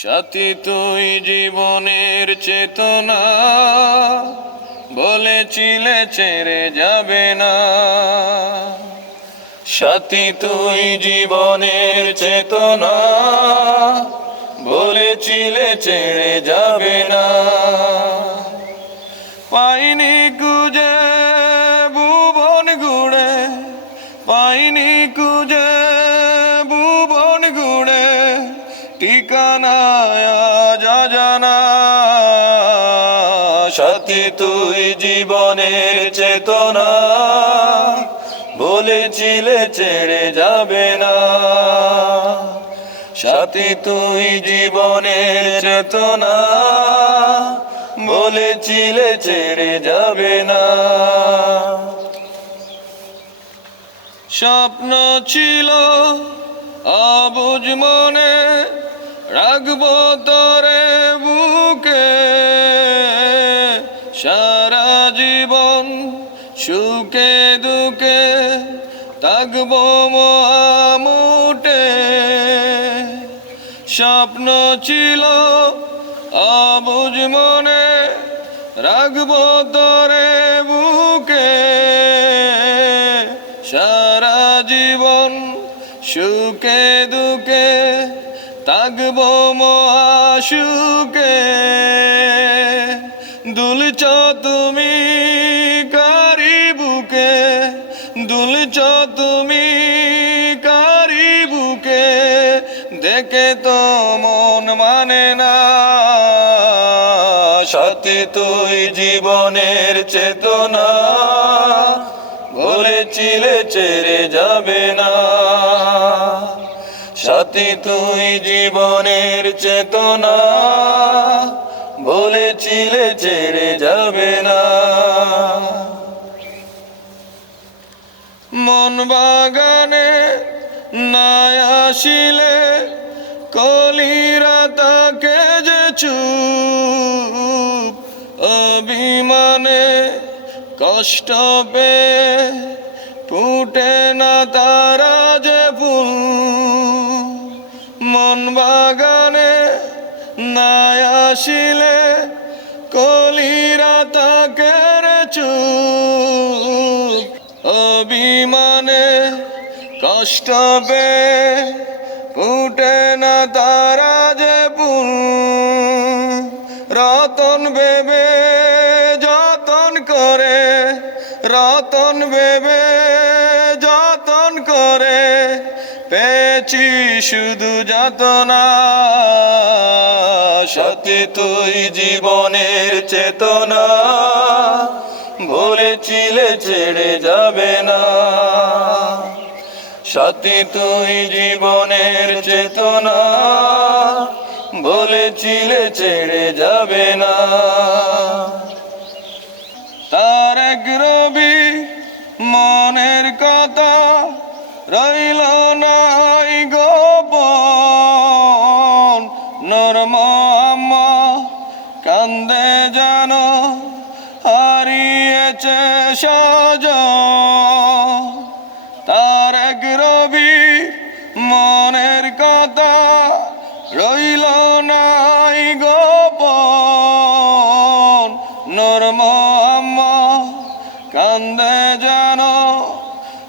সাথী তুই জীবনের চেতনা, বলেছিলে ছেড়ে যাবে না। সাথী তুই জীবনের চেতনা, বলেছিলে ছেড়ে যাবে না। পাইনি খুঁজে ভুবন ঘুরে, পাইনি খুঁজে ভুবন ঘুরে, ঠিকানা আজ অজানা। সাথী তুই জীবনের চেতনা, বলেছিলে ছেড়ে যাবে না। সাথী তুই জীবনের চেতনা, বলেছিলে ছেড়ে যাবে না। স্বপ্ন ছিল অবুঝ মনে, রাখবো তোরে বুকে, সারা জীবন সুখে দুঃখে থাকবো মুঠে। স্বপ্ন ছিল অবুঝ মনে, রাখবো তোরে বুকে, সারা জীবন সুখে দুঃখে থাকবো সুখে। দুলছ তুমি কারি বুকে, দুলছ তুমি কারি বুকে, দেখে তো মন মানে না। সাথী তুই জীবনের চেতনা, বলেছিলে ছেড়ে যাবে না। সাথী তুই জীবনের চেতনা, বলেছিলে ছেড়ে যাবে না। মন বাগানে না আসিলে, কলিরা তাকে যে চুপ, অভিমানে কষ্ট পেয়ে ফুটে না তারা যে ফুল। মন বাগানে না আসিলে, কলিরা তাকে চুপ, অভিমানে কষ্ট পেয়ে ফুটে না তারা যে ফুল। রতন ভেবে যতন করে, রতন ভেবে যতন করে, পেয়েছি শুধু যাতনা। সাথী তুই জীবনের চেতনা, বলেছিলে ছেড়ে যাবে না। সাথী তুই জীবনের চেতনা, বলেছিলে ছেড়ে যাবে না। তার এক রবি মনের কথা রইল নাই গোপন, নরম আম্মা কান্দে যেন হারিয়েছে সজন। তার এক রবি মনের কথা রইল নাই গোপন, নরম আম্মা কান্দে যেন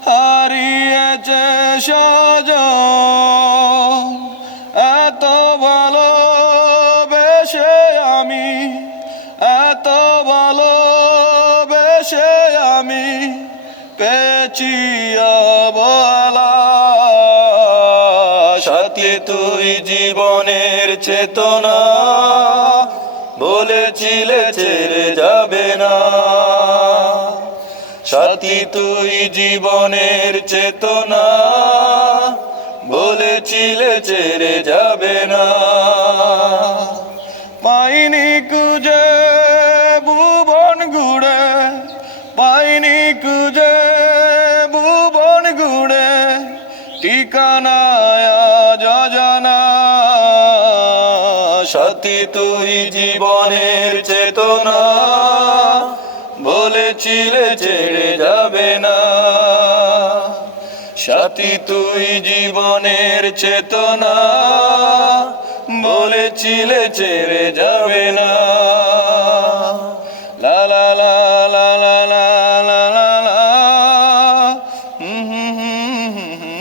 হারিয়েছে সজন। এত ভালোবেসে আমি, এত ভালোবেসে আমি, পেয়েছি অবহেলা। সাথী তুই জীবনের চেতনা, বলেছিলে ছেড়ে যাবে না। সাথী তুই জীবনের চেতনা, বলেছিলে ছেড়ে যাবে না। পাইনি খুঁজে ভুবন ঘুরে, পাইনি খুঁজে ভুবন ঘুরে, ঠিকানা আজ অজানা। সাথী তুই জীবনের চেতনা, বলেছিলে ছেড়ে যাবে না। সাথী তুই জীবনের চেতনা, বলেছিলে ছেড়ে যাবে না। লা লা লা লা লা লা লা লা লা। হুম হুম হুম হুম হুম।